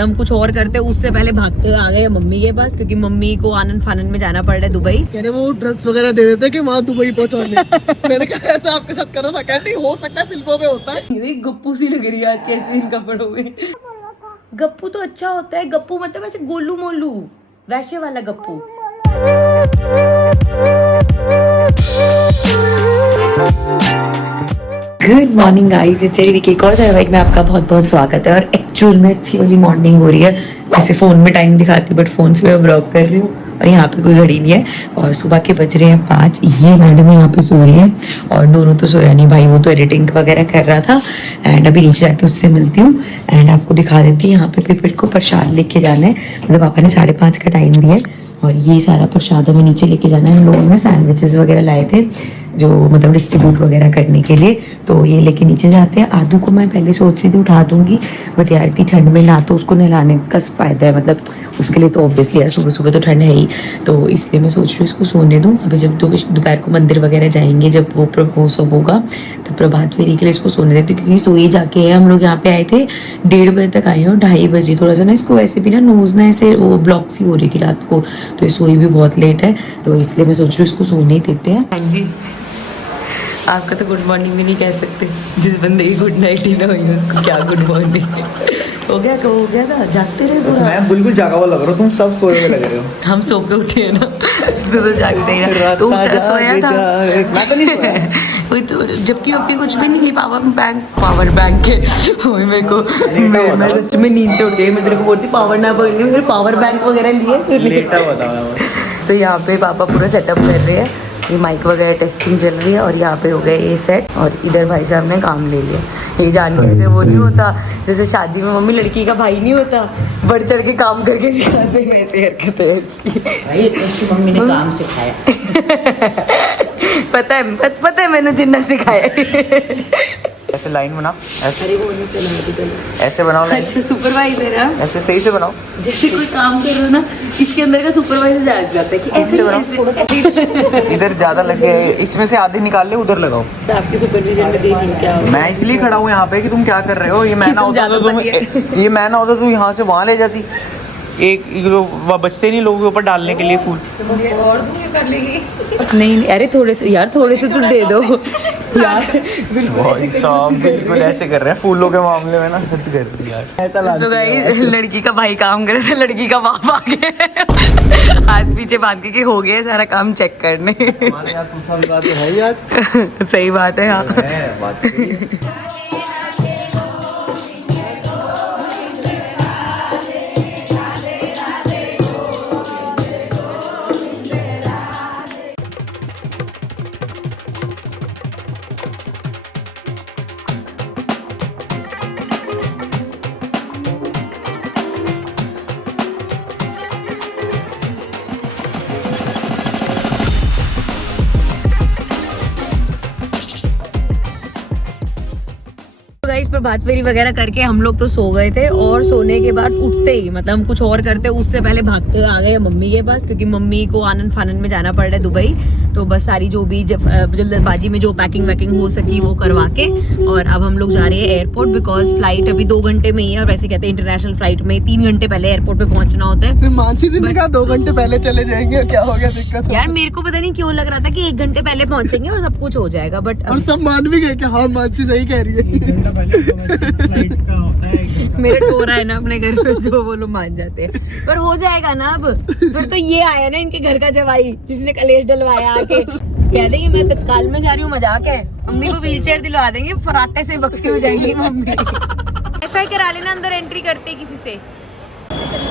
हम कुछ और करते उससे पहले भागते हुए आ गए मम्मी के पास, क्योंकि मम्मी को आनंद फानंद में जाना पड़ रहा है दुबई। कह रहे वो ड्रग्स वगैरह दे देते कि वहाँ दुबई पहुंचाने। मैंने कहा ऐसा आपके साथ कर रहा था, कहती हो सकता है फिल्मों में होता है। गप्पू सी लग रही है आज कैसे इन कपड़ों में। गप्पू तो अच्छा होता है, गप्पू मतलब ऐसे गोलू मोलू वैसे वाला गप्पू। Good morning guys, it's airy week. एक और धारावाहिक में आपका बहुत बहुत स्वागत है। और एक्चुअल में अच्छी वाली मॉर्निंग हो रही है। ऐसे फोन में टाइम दिखाती बट फोन से मैं ब्लॉग कर रही हूँ और यहाँ पे कोई घड़ी नहीं है। और सुबह के बज रहे हैं 5। ये मैडम यहाँ पे सो रही है और दोनों तो सोया नहीं भाई, वो तो एडिटिंग वगैरह कर रहा था। एंड अभी नीचे जाके उससे मिलती हूँ एंड आपको दिखा देती हूँ। यहाँ पे पेपर को प्रसाद लेके जाना है, मतलब पापा ने 5:30 का टाइम दिया है और ये सारा प्रसाद हमें नीचे लेके जाना है। हम लोगों ने सैंडविचेस वगैरह लाए थे जो मतलब डिस्ट्रीब्यूट वगैरह करने के लिए, तो ये लेके नीचे जाते हैं। आदू को मैं पहले सोच रही थी उठा दूंगी, बट यार इतनी ठंड में ना तो उसको नहलाने का फायदा है, मतलब उसके लिए तो ऑब्वियसली यार सुबह सुबह तो ठंड है ही, तो इसलिए मैं सोच रही हूँ इसको सोने दूँ। अभी जब दोपहर को मंदिर वगैरह जाएंगे, जब वो सब होगा तब प्रभात फेरी के लिए इसको सोने देती हूँ, क्योंकि सोई जाके है। हम लोग यहाँ पे आए थे 1:30 बजे तक आए हैं और 2:30 बजे थोड़ा सा ना इसको वैसे भी ना नोज ना ऐसे वो ब्लॉक सी हो रही थी रात को, तो ये सोई भी बहुत लेट है, तो इसलिए मैं सोच रही हूँ इसको सोने ही देते हैं। हाँ जी, आपका तो गुड मॉर्निंग भी नहीं कह सकते, जिस बंदे की गुड नाइट ही ना हुई उसको क्या गुड मॉर्निंग। हो गया तो हो गया था, जागते रहे पूरा। मैं बिल्कुल जागा हुआ लग रहा हूँ, तुम सब सोए हुए लग रहे हो। हम सो के उठे हैं ना, तो जागते ही ना। तो सोया था मैं तो नहीं सोया। वही तो, जबकि अभी कुछ भी नहीं, पावर बैंक के मेरे को मैं सच में नींद से उठ गई। मैं तेरे को बोलती पावर ना बोल, फिर पावर बैंक वगैरह लिए फिर लेटा हुआ था। तो यहाँ पे पापा पूरा सेटअप कर रहे हैं, ये माइक वगैरह टेस्टिंग चल रही है और यहाँ पे हो गए ये सेट। और इधर भाई साहब ने काम ले लिया। ये जान के ऐसे वो नहीं होता जैसे शादी में मम्मी लड़की का भाई नहीं होता, बढ़ चढ़ के काम करके दिखाते हैं, वैसे हरकत है इसकी। भाई तो मम्मी ने काम सिखाया। पता है मैंने जिन्ना सिखाया। ऐसे लाइन बनाओ, ऐसे अरे वो नहीं, ऐसे बनाओ लाइन। अच्छा सुपरवाइजर है, ऐसे सही से बनाओ। जैसे कोई काम कर रहे हो ना, इसके अंदर का सुपरवाइजर जाता है कि ऐसे बनाओ। इधर ज्यादा लग गए, इसमें से आधे निकाल ले, उधर लगाओ। आपके सुपरविजन में देखिए क्या हो। मैं इसलिए खड़ा हूँ यहाँ पे कि तुम क्या कर रहे हो। ये मैं ना होता तो तुम यहाँ से वहाँ ले जाती। एक लोग बचते नहीं लोगों के ऊपर डालने के लिए फूल। और कर लेगी। नहीं अरे थोड़े से यार, थोड़े से तो दे दो यार। बिल्कुल ऐसे कर रहे हैं फूलों के मामले में ना, हद कर रही यार। लड़की का भाई काम करे थे, लड़की का बाप आ गया हाथ पीछे बांध के हो गया सारा काम चेक करने। सही बात है हाँ। गाइस प्रभात फेरी वगैरह करके हम लोग तो सो गए थे, और सोने के बाद उठते ही मतलब हम कुछ और करते उससे पहले भागते हुए आ गए मम्मी के पास, क्योंकि मम्मी को आनंद फानंद में जाना पड़ रहा है दुबई। तो बस सारी जो भी जल्दबाजी में जो पैकिंग वैकिंग हो सकी वो करवा के, और अब हम लोग जा रहे हैं एयरपोर्ट, बिकॉज फ्लाइट अभी 2 घंटे में ही है। और वैसे कहते हैं इंटरनेशनल फ्लाइट में 3 घंटे पहले एयरपोर्ट पे पहुंचना होता है। फिर मानसी ने कहा 2 घंटे पहले चले जाएंगे, क्या हो गया दिक्कत? यार मेरे को पता नहीं क्यों लग रहा था कि 1 घंटे पहले पहुंचेंगे और सब कुछ हो जाएगा, बट और सब मान भी गए कि हाँ मानसी सही कह रही है। मेरा टोरा है ना अपने घर में, जो वो लोग मान जाते हैं, पर हो जाएगा ना। अब फिर तो ये आया ना इनके घर का जवाई, जिसने कलेश डलवाया आके, कह देंगे मैं तत्काल में जा रही हूँ, मजाक है। मम्मी को व्हीलचेयर दिलवा देंगे, फराटे से बकती हो जाएंगी मम्मी। वाईफाई करा लेना, अंदर एंट्री करते किसी से।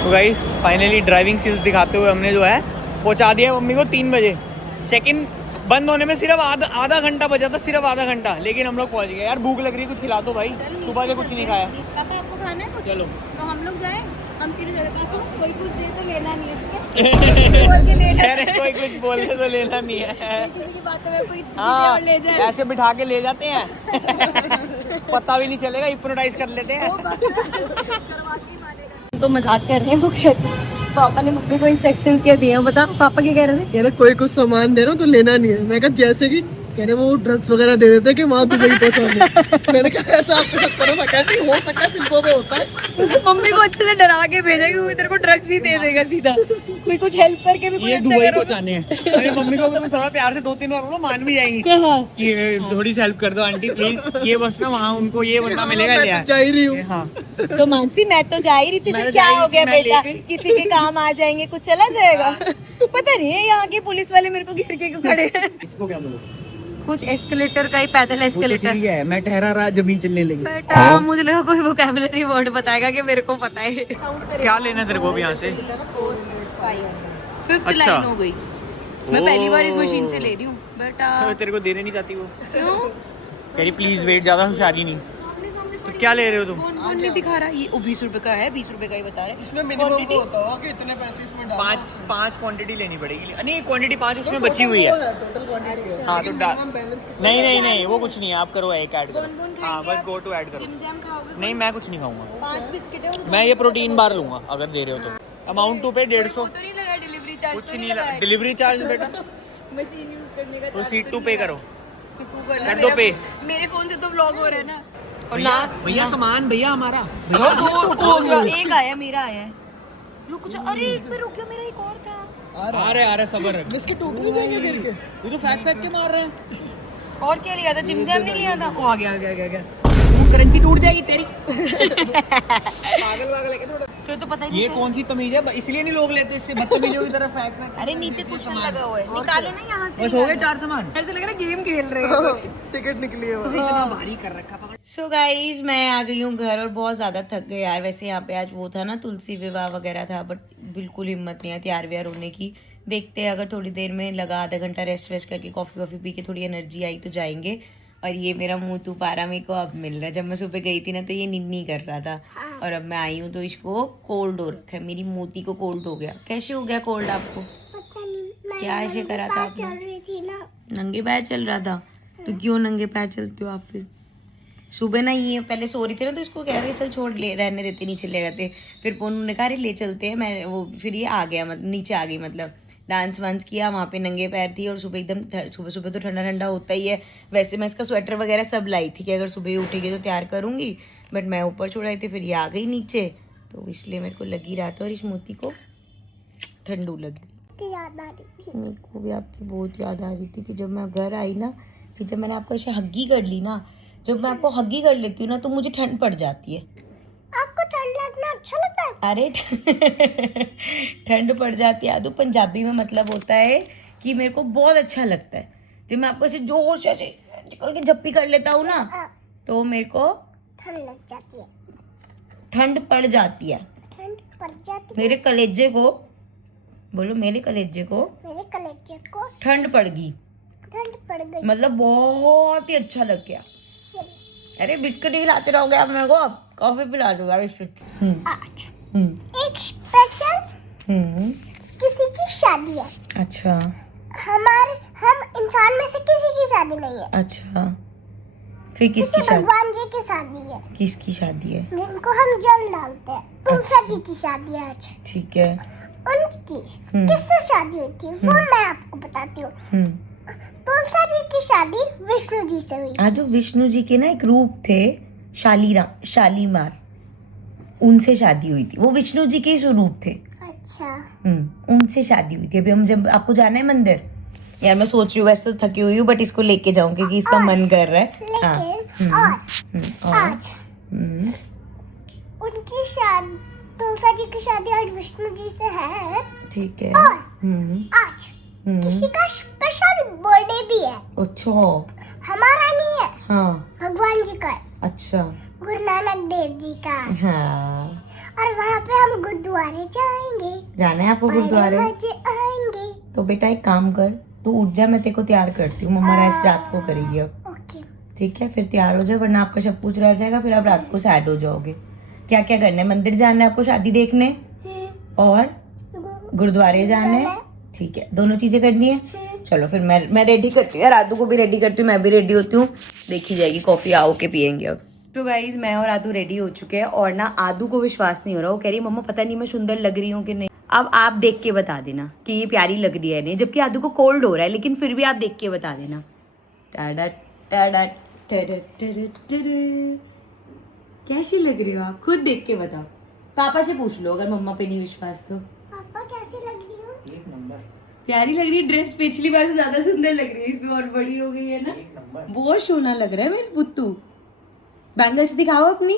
तो गाइस फाइनली ड्राइविंग स्किल्स दिखाते हुए हमने जो है पहुँचा दिया मम्मी को 3 बजे। चेक इन बंद होने में सिर्फ आधा घंटा बचा था, सिर्फ आधा घंटा, लेकिन हम लोग पहुंच गए। यार भूख लग रही है, कुछ खिला दो भाई, सुबह से कुछ नहीं खाया। पापा आपको खाना है कुछ? चलो तो हम लोग जाएं, हम फिर कोई कुछ दे तो लेना नहीं है, ठीक है? कोई कुछ बोल दे तो लेना नहीं है। किसी की बातों में कोई हाँ, ले जाए, ऐसे बिठा के ले जाते हैं। पता भी नहीं चलेगा, हिप्नोटाइज कर लेते हैं। तो मजाक कर रहे हैं वो, पापा ने मम्मी को इंस्ट्रक्शंस क्या दिए हैं, बता पापा क्या कह रहे थे? कह रहे कोई कुछ सामान दे रहा हो तो लेना नहीं है। मैं कहा जैसे कि कह रहे वो ड्रग्स वगैरह दे देते कि वहाँ दुबई पहुँचाने। मैंने कहा ऐसा आपके साथ करा था, कहती हो सकता है फिल्मों में होता है। मम्मी को अच्छे से डरा के भेजा कि वो तेरे को ड्रग्स ही दे देगा सीधा, कोई कुछ हेल्प करके भी कोई ये अच्छा दुबई करो। पहुंचाने हैं। अरे मम्मी को अगर मैं थोड़ा प्यार से 2-3 बार बोलो मान भी जाएंगी हाँ। कि थोड़ी सी हेल्प कर दो आंटी प्लीज, ये बस ना वहाँ उनको ये बंदा मिलेगा मैं लिया तो जा ही रही हूँ। हाँ तो मानसी मैं तो जा ही रही थी, मैं फिर तो क्या जा ही हो रही गया थी, मैं बेटा, लेके- किसी के काम आ जाएंगे, कुछ चला जाएगा। पता नहीं है यहाँ के पुलिस वाले मेरे को घेर के क्यों खड़े हैं। इसको क्या बोलो? कुछ एस्केलेटर का ही, पैदल एस्केलेटर। ठीक है, मैं ठहरा रहा जब ही चलने लगी। बेटा मुझे लगा कोई वोकैबुलरी वर्ड बताएगा कि मेरे को पता है। क्या लेना तेरे को भी यहाँ से? 5th अच्छा। लाइन हो गई। मैं ओ। पहली बार इस मशीन से ले रही हूँ बेटा। तेरे को देने नहीं चाहती वो, क्यों? कह रही प्लीज वेट, ज्यादा होशियारी नहीं। तो क्या ले रहे हो तुम? कौन नहीं दिखा रहा, ये 20 रुपए का है, 20 रुपए का ही बता रहा है। इसमें मिनिमम वो होता होगा कि इतने पैसे इसमें डालना पांच क्वांटिटी लेनी पड़ेगी। नहीं क्वांटिटी 5 उसमें बची हुई है। टोटल क्वांटिटी है। हाँ तो डाल, बैलेंस नहीं वो कुछ नहीं है, आप करो एक ऐड कौन कौन करो। हाँ खाएंगे बस गो टू ऐड करो। जिम जैम खाओगे? नहीं मैं कुछ नहीं खाऊंगा, 5 बिस्किट है वो तो मैं ये प्रोटीन बार लूंगा अगर दे रहे हो तो। अमाउंट टू पे 150। वो तो नहीं लगा डिलीवरी चार्ज, कुछ तो नहीं लगाया। डिलीवरी चार्ज बेटा, मशीन यूज करने का प्रोसीड charge टू तो पे नहीं करो। लगाया। तू करना, कर दो पे। मेरे फोन से तो व्लॉग हो रहा है ना। और भैया ना भैया सामान भैया हमारा एक आया, मेरा आया है। रुक जा, अरे एक पे रुक गया, मेरा एक और था। आ रहे सबर रख। बिस्किट टूट नहीं जाएंगे गिर के। तू तो फेंक के मार रहे हैं। और क्या लिया था? जिम जैम नहीं लिया था? वो आ गया। करेंसी टूट जाएगी तेरी। पागल है क्या थोड़ा? तो पता ही नहीं ये चला। कौन सी तमीज है, इसलिए नहीं लोग लेते, इससे बदतमीजों की तरह फेंकना। अरे नीचे कुछ लगा हुआ है, निकालो ना यहाँ से। बस हो गए 4 सामान। ऐसे लग रहा है गेम खेल रहे हैं। टिकट निकली है वो। इतना भारी कर रखा पकड़। सो गाइज मैं आ गई हूँ घर और बहुत ज़्यादा थक गई यार। वैसे यहाँ पे आज वो था ना, तुलसी विवाह वगैरह था, बट बिल्कुल हिम्मत नहीं है तैयार व्यार होने की। देखते हैं अगर थोड़ी देर में लगा, आधा घंटा रेस्ट वेस्ट करके कॉफ़ी वॉफ़ी पी के थोड़ी एनर्जी आई तो जाएंगे। और ये मेरा मुंह तू पारा मेरे को अब मिल रहा है। जब मैं सुबह गई थी ना तो ये निन्नी कर रहा था, और अब मैं आई हूँ तो इसको कोल्ड हो रखा है। मेरी मोती को कोल्ड हो गया। कैसे हो गया कोल्ड आपको? पता नहीं, क्या ऐसे करा था आपने? चल रही थी ना। नंगे पैर चल रहा था? तो क्यों नंगे पैर चलते हो आप फिर? सुबह ना ये पहले सो रही थी ना तो इसको कह रहे चल छोड़ ले, रहने देते, नीचे ले जाते। फिर पोनू ने कहा अरे ले चलते हैं, मैं वो फिर ये आ गया, मतलब नीचे आ गई, मतलब डांस वांस किया वहाँ पे, नंगे पैर थी। और सुबह एकदम सुबह सुबह तो ठंडा ठंडा होता ही है। वैसे मैं इसका स्वेटर वगैरह सब लाई थी कि अगर सुबह ही उठेगी तो तैयार करूँगी, बट मैं ऊपर छुड़ाई थी, फिर ये आ गई नीचे, तो इसलिए मेरे को लगी रहा था। और इस मोती को ठंडू लग गई। याद आ रही थी। मेरे को भी आपकी बहुत याद आ रही थी कि जब मैं घर आई ना, फिर जब मैंने आपको ऐसे हग्गी कर ली ना, जब मैं आपको हग्गी कर लेती हूँ ना तो मुझे ठंड पड़ जाती है। आपको ठंड लगना अच्छा लगता है? अरे ठंड पड़ जाती है आदू, पंजाबी में मतलब होता है कि मेरे को बहुत अच्छा लगता है। जब मैं आपको ऐसे जोर से ऐसे निकल के झप्पी कर लेता हूँ ना तो मेरे को ठंड लग जाती है। ठंड पड़ जाती है। ठंड पड़ जाती है। मेरे कलेजे को बोलो, मेरे कलेजे को मेरे कलेजे को ठंड पड़ गई, ठंड पड़ गई। मतलब बहुत ही अच्छा लग गया। अरे बिस्किट ही लाते रहोगे आप मेरे को, अब कॉफी पिला दो यार इससे। आज एक स्पेशल किसी की शादी है। अच्छा हम इंसान में से किसी की शादी नहीं है। अच्छा, फिर किसकी किसी शादी? भगवान जी की शादी है किसकी शादी है? जिनको हम जल डालते हैं। तुलसा जी की शादी है आज। ठीक है। उनकी किससे शादी हुई थी वो मैं आपको बताती हूँ। तुलसा जी की शादी विष्णु जी से हुई। आज विष्णु जी के ना एक रूप थे, शालीमार, उनसे शादी हुई थी। वो विष्णु जी के ही स्वरूप थे। अच्छा। उनसे शादी हुई थी। अभी हम जब आपको जाना है मंदिर, यार मैं सोच रही हूँ, वैसे तो थकी हुई हूँ बट इसको लेके जाऊँ क्योंकि इसका मन कर रहा है। लेकिन और आज उनकी शादी, तुलसा जी की शादी आज विष्णु जी से है। ठीक है। आज किसी का स्पेशल बर्थडे भी है। अच्छा। हमारा नहीं है, हाँ। भगवान जी का है। अच्छा। गुरु नानक देव जी का। हाँ, और वहाँ पे हम गुरुद्वारे जाएंगे। जाना है आपको गुरुद्वारे? 12 बजे आएंगे। तो बेटा एक काम कर, तू उठ जा, मैं तेरे को तैयार करती हूँ। मम्मा रेस्ट रात को करेगी अब। ओके। ठीक है, फिर तैयार हो जाए वरना आपका सब कुछ रह जाएगा, फिर आप रात को सैड हो जाओगे। क्या क्या करना है? मंदिर जाना है आपको शादी देखने, और गुरुद्वारे जाना है। ठीक है, दोनों चीजें करनी है। चलो फिर मैं रेडी करती हूँ, रातू को भी रेडी करती हूँ, मैं भी रेडी होती हूँ। देखी जाएगी, कॉफी आओ के पियेंगे अब। तो गाइज मैं और आदू रेडी हो चुके हैं, और ना आदू को विश्वास नहीं हो रहा। वो कह रही मम्मा पता नहीं मैं सुंदर लग रही हूँ कि नहीं। अब आप देख के बता देना कि ये प्यारी लग रही है नहीं, जबकि आदू को कोल्ड हो रहा है, लेकिन फिर भी आप देख के बता देना। टाडा टाडा टाडा टाडा टाडा। कैसी लग रही हो आप? खुद देख के बताओ। पापा से पूछ लो अगर मम्मा पे नहीं विश्वास तो। पापा कैसी लग रही हो? एक नंबर। प्यारी लग रही है ड्रेस, पिछली बार से ज्यादा सुंदर लग रही है, इसमें और बड़ी हो गई है ना। एक नंबर। बहुत सोना लग रहा है मेरे पुत्तू। बैंगल्स दिखाओ अपनी।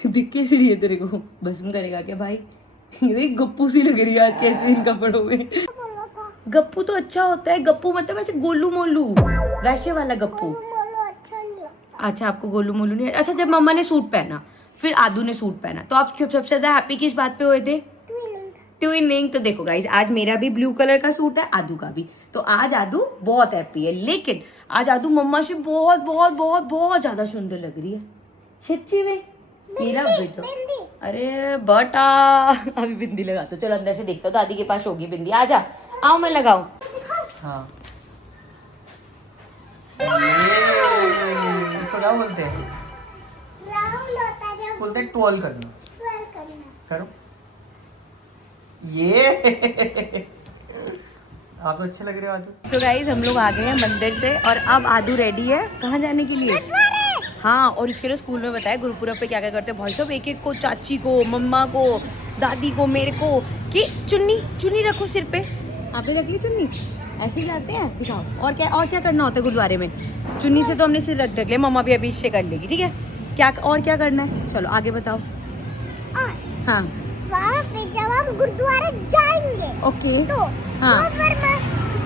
दिख कैसी रही है तेरे को? भस्म करेगा क्या भाई? देख गप्पू सी लग रही है आज कैसे इन कपड़ों में। बोला था गप्पू तो अच्छा होता है। गप्पू मतलब ऐसे गोलू मोलू, वैसे वाला गप्पू। बोलो अच्छा नहीं लगता। अच्छा आपको गोलू मोलू नहीं। अच्छा जब मम्मा ने सूट पहना फिर आदू ने सूट पहना तो आप सबसे ज्यादा हैप्पी किस बात पे हुए थे? ट्विनिंग। तो देखो गाइज आज मेरा भी ब्लू कलर का सूट है, आदू का भी। तो आज आदू बहुत हैप्पी है, लेकिन आज आदू मम्मा से बहुत बहुत बहुत बहुत ज्यादा सुंदर लग रही है सच्ची में। मेरा बेटो, अरे बेटा अभी बिंदी लगा तो चलो अंदर से देखता हूँ दादी के पास होगी बिंदी। आजा, आओ मैं लगाऊं। हाँ इसको क्या बोलते हैं? राहुल होता है जब बोलते हैं ट्वेल करना। 12 करना। करो ये आप तो अच्छे लग रहे हो आज। सो गाइज हम लोग आ गए हैं मंदिर से और अब आदू रेडी है कहाँ जाने के लिए? हाँ, और इसके लिए स्कूल में बताया गुरुपुरब पे क्या क्या करते हैं भाई साहब। एक एक को, चाची को, मम्मा को, दादी को, मेरे को, कि चुन्नी रखो सिर पे। आपने रख ली चुन्नी? ऐसे ही जाते हैं, दिखाओ। और क्या करना होता है गुरुद्वारे में? चुन्नी से तो हमने सिर रख लिया, मम्मा भी अभी इससे कर लेगी, ठीक है। क्या करना है? चलो आगे बताओ। और हाँ वहाँ पे जब हम गुरुद्वारे जाएंगे ओके। तो हाँ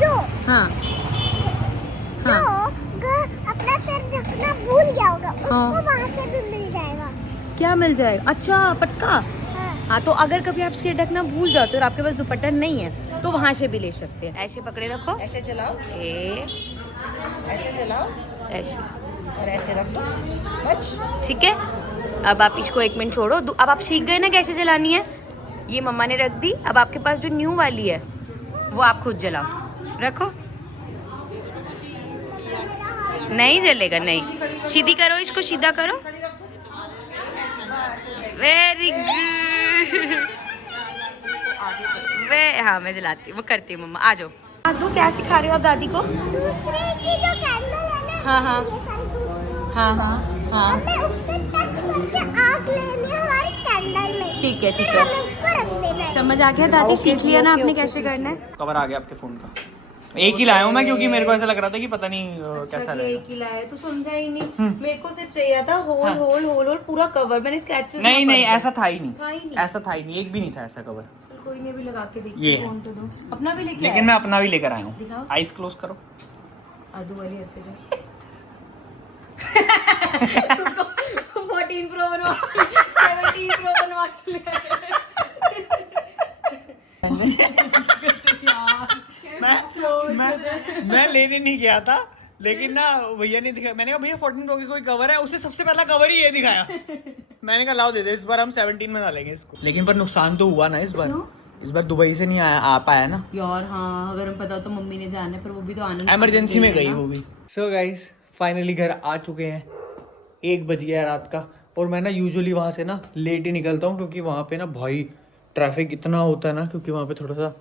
जो हाँ अपना सिर ढकना भूल गया होगा उसको हाँ। वहाँ से भी मिल जाएगा। क्या मिल जाएगा? अच्छा पटका। हाँ। हाँ तो अगर कभी आप सिर ढकना भूल जाते हो और आपके पास दुपट्टा नहीं है तो वहाँ से भी ले सकते हैं। ऐसे पकड़े रखो, ऐसे चलाओ, ऐसे चलाओ ऐसे, और ऐसे रख दो बस। ठीक है। अब आप इसको 1 मिनट छोड़ो। अब आप सीख गए ना कैसे चलानी है। ये मम्मा ने रख दी। अब आपके पास जो न्यू वाली है वो आप खुद जलाओ। रखो। नहीं जलेगा, नहीं। सीधी करो, इसको सीधा करो। Very good. हाँ मैं जलाती हूँ, वो करती हूँ मम्मा। आ जाओ। आदू क्या सिखा रहे हो आप दादी को? दूसरे की जो कैंडल है ना, हाँ हाँ ये सारी दूसरी, हाँ हाँ हाँ हमें उससे टच करके आग लेनी है हमारी कैंडल में। ठीक है, ठीक फिर है। हमें उसको रख देना है। समझ आ गया दादी, सीख लिया ना आपने कैसे करना है। कवर आ गया आपके फोन का। एक ही लाया हूँ मैं क्योंकि मेरे को ऐसा लग रहा था कि पता नहीं कैसा रहेगा। एक ही लाया तो समझा ही नहीं। मेरे को सिर्फ चाहिए था होल पूरा कवर। मैंने स्क्रैचेस नहीं ऐसा था ही था ही नहीं, नहीं। ऐसा था ही नहीं, एक भी नहीं था ऐसा कवर। कोई नहीं, भी लगा के देखती ये हूँ। कौन तो दो अपना भी लेके लेकिन मैं अपना भी लेकर आया हूँ। दिखाओ। आइस क्लोज करो। आदू वाली हफ्ते का 14 प्रो बनवा 17 प्रो बनवा के ले मैं लेने नहीं गया था, लेकिन ना भैया ने दिखाया। मैंने कहा भैया 14 प्रो की कोई कवर है? उससे सबसे पहला कवर ही ये दिखाया। मैंने कहा लाओ दे दे, इस बार हम 17 में डालेंगे इसको। लेकिन पर नुकसान तो हुआ ना इस बार। इस बार दुबई से नहीं आ पाया ना यार। हाँ अगर हम पता तो मम्मी ने जाना है, पर वो भी तो आना इमरजेंसी में गई वो भी। सो गाइस फाइनली घर आ चुके हैं। 1 बज गया रात का। और मैं ना यूजुअली वहाँ से ना लेट ही निकलता हूँ क्योंकि वहाँ पे ना भाई ट्रैफिक इतना होता है ना, क्योंकि वहाँ पे थोड़ा सा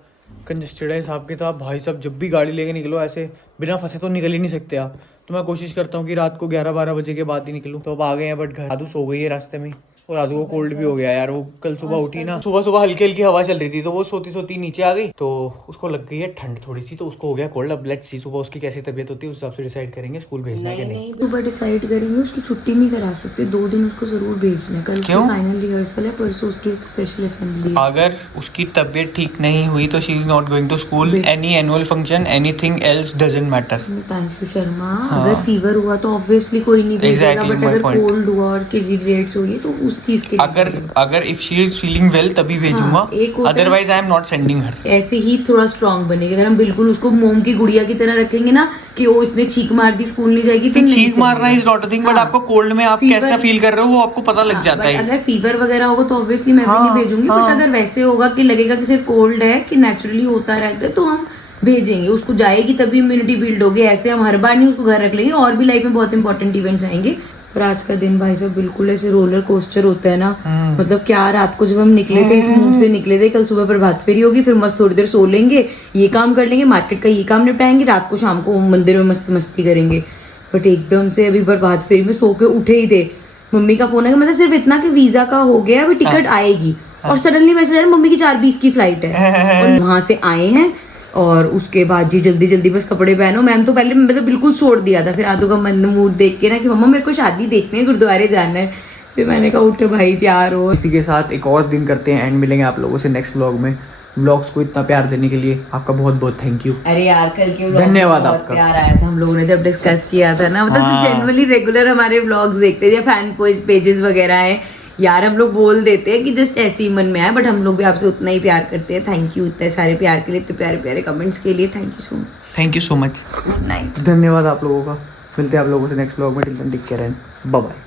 कंजेस्टेड है हिसाब के। तो आप भाई साहब जब भी गाड़ी लेके निकलो ऐसे बिना फंसे तो निकल ही नहीं सकते आप। तो मैं कोशिश करता हूँ कि रात को 11-12 बजे के बाद ही निकलूँ। तो अब आ गए हैं, बट घर आदू सो गई है रास्ते में। और आदू को कोल्ड भी हो गया यार। वो कल सुबह उठी ना, सुबह हल्की हल्की हवा चल रही थी तो वो सोती नीचे आ गई तो उसको लग गई है ठंड थोड़ी सी, तो उसको हो गया कोल्ड। अब लेट्स सी सुबह उसकी कैसी तबीयत होती है, उस हिसाब से डिसाइड करेंगे स्कूल भेजना है कि नहीं। सुबह डिसाइड करेंगे। उसकी छुट्टी नहीं करा सकते, 2 दिन उसको जरूर भेजना है। कल फाइनल रिहर्सल है, परसों उसकी स्पेशल असेंबली। अगर उसकी तबीयत ठीक नहीं हुई तो she is not going to school. Any annual function, anything else doesn't matter. Tanshu Sharma अगर फीवर हुआ तो ऑब्वियसली कोई नहीं भेजेगा, बट अगर कोल्ड हुआ और किसी डेट्स हुई तो उस चीज के अगर if she is feeling well तभी भेजूंगा, otherwise I am not sending her. ऐसे ही थोड़ा स्ट्रांग बनेगा। अगर हम बिल्कुल उसको मोम की गुड़िया की तरह रखेंगे ना कि वो इसने चीख मार दी स्कूल नहीं जाएगी तो चीख मारना is not a thing, but आपको कोल्ड में आप कैसा फील कर रहे हो वो आपको पता लग जाता है। अगर फीवर वगैरह होगा तो ऑब्वियसली मैं भी नहीं भेजूंगी, बट अगर वैसे होगा कि लगेगा कि सिर्फ कोल्ड है, कि नेचुरली होता रहता है, तो हम भेजेंगे। उसको जाएगी तभी इम्यूनिटी बिल्ड होगी। ऐसे हम हर बार नहीं उसको घर रख लेंगे, और भी लाइफ में बहुत इंपॉर्टेंट इवेंट्स आएंगे पर आज का दिन भाई साहब बिल्कुल ऐसे रोलर कोस्टर होता है ना, मतलब क्या रात को जब हम निकले थे, इस मूड से निकले थे, कल सुबह प्रभात फेरी होगी, फिर मस्त थोड़ी देर सो लेंगे, ये काम कर लेंगे, मार्केट का ये काम निपटाएंगे, रात को शाम को मंदिर में मस्त मस्ती करेंगे। बट एकदम से अभी प्रभात फेरी में सो के उठे ही थे, मम्मी का फोन है, मतलब सिर्फ इतना कि वीजा का हो गया, अभी टिकट आएगी, और सडनली मैसेज आया मम्मी की 4:20 की फ्लाइट है, और वहां से आए हैं। और उसके बाद जी जल्दी जल्दी बस कपड़े पहनो। मैम तो पहले मतलब बिल्कुल छोड़ दिया था, फिर आदू का मन मूड देख के ना कि मम्मा मेरे को शादी देखनी है, गुरुद्वारे जाना है, फिर मैंने कहा उठो भाई तैयार हो। इसी के साथ एक और दिन करते हैं एंड, मिलेंगे आप लोगों से नेक्स्ट व्लॉग में। व्लॉग्स को इतना प्यार देने के लिए आपका बहुत बहुत थैंक यू। अरे यार कल के व्लॉग धन्यवाद बहुत आपका। प्यार आया था हम लोगों ने जब डिस्कस किया था ना, मतलब जनरली रेगुलर हमारे व्लॉग्स देखते थे, फैन पेजेस वगैरह हैं यार, हम लोग बोल देते हैं कि जस्ट ऐसे ही मन में आया, बट हम लोग भी आपसे उतना ही प्यार करते हैं। थैंक यू इतने सारे प्यार के लिए, इतने प्यारे प्यारे कमेंट्स के लिए, thank you so much. Thank you so much. Good night. धन्यवाद आप लोगों का। मिलते हैं आप लोगों से नेक्स्ट व्लॉग में। Till then take care and bye bye.